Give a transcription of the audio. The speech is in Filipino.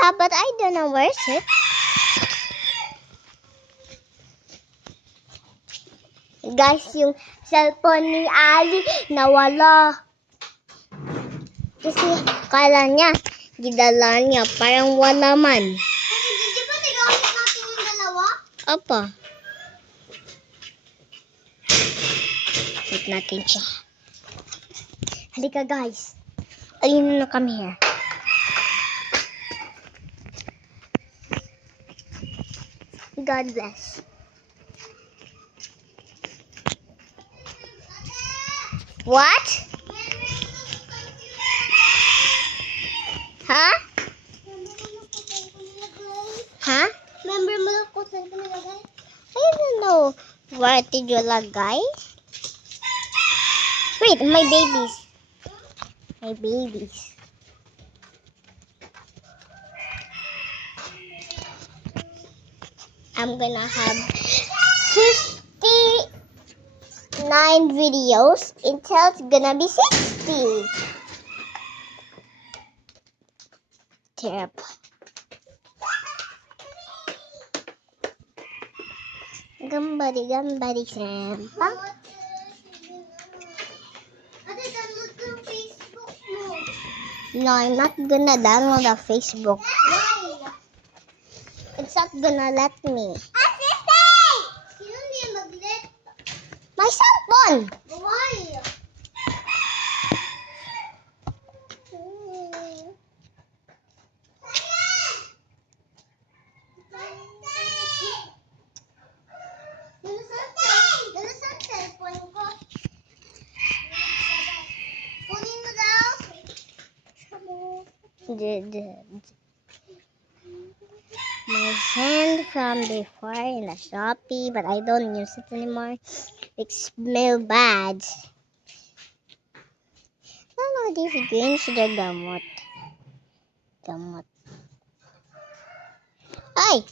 Yeah, but I don't know where's it. Guys, yung cellphone ni Ali nawala. Kasi kala niya, gidala niya, parang wala man. Di ba nagamit natin yung dalawa? Opo. Wait natin siya. Halika guys. Ayun na kami here. God bless. What? Huh? Huh? Remember mo lang kung saan ko nilagay? I don't know. Where did you lagay? Wait, my babies. My babies. I'm gonna have 59 videos until it's gonna be 60. Terrible. Gambari Sampa. Ate, download ko yung Facebook mo. No, I'm not gonna download a Facebook. Why? It's not gonna let me. Ate, stay! Sino niya mag-let? My cellphone! Why? Dala sa cellphone ko. Kunin mo daw. My hand from before in a Shopee, but I don't use it anymore. It smells bad. Ano this green sugar gamot? Ay!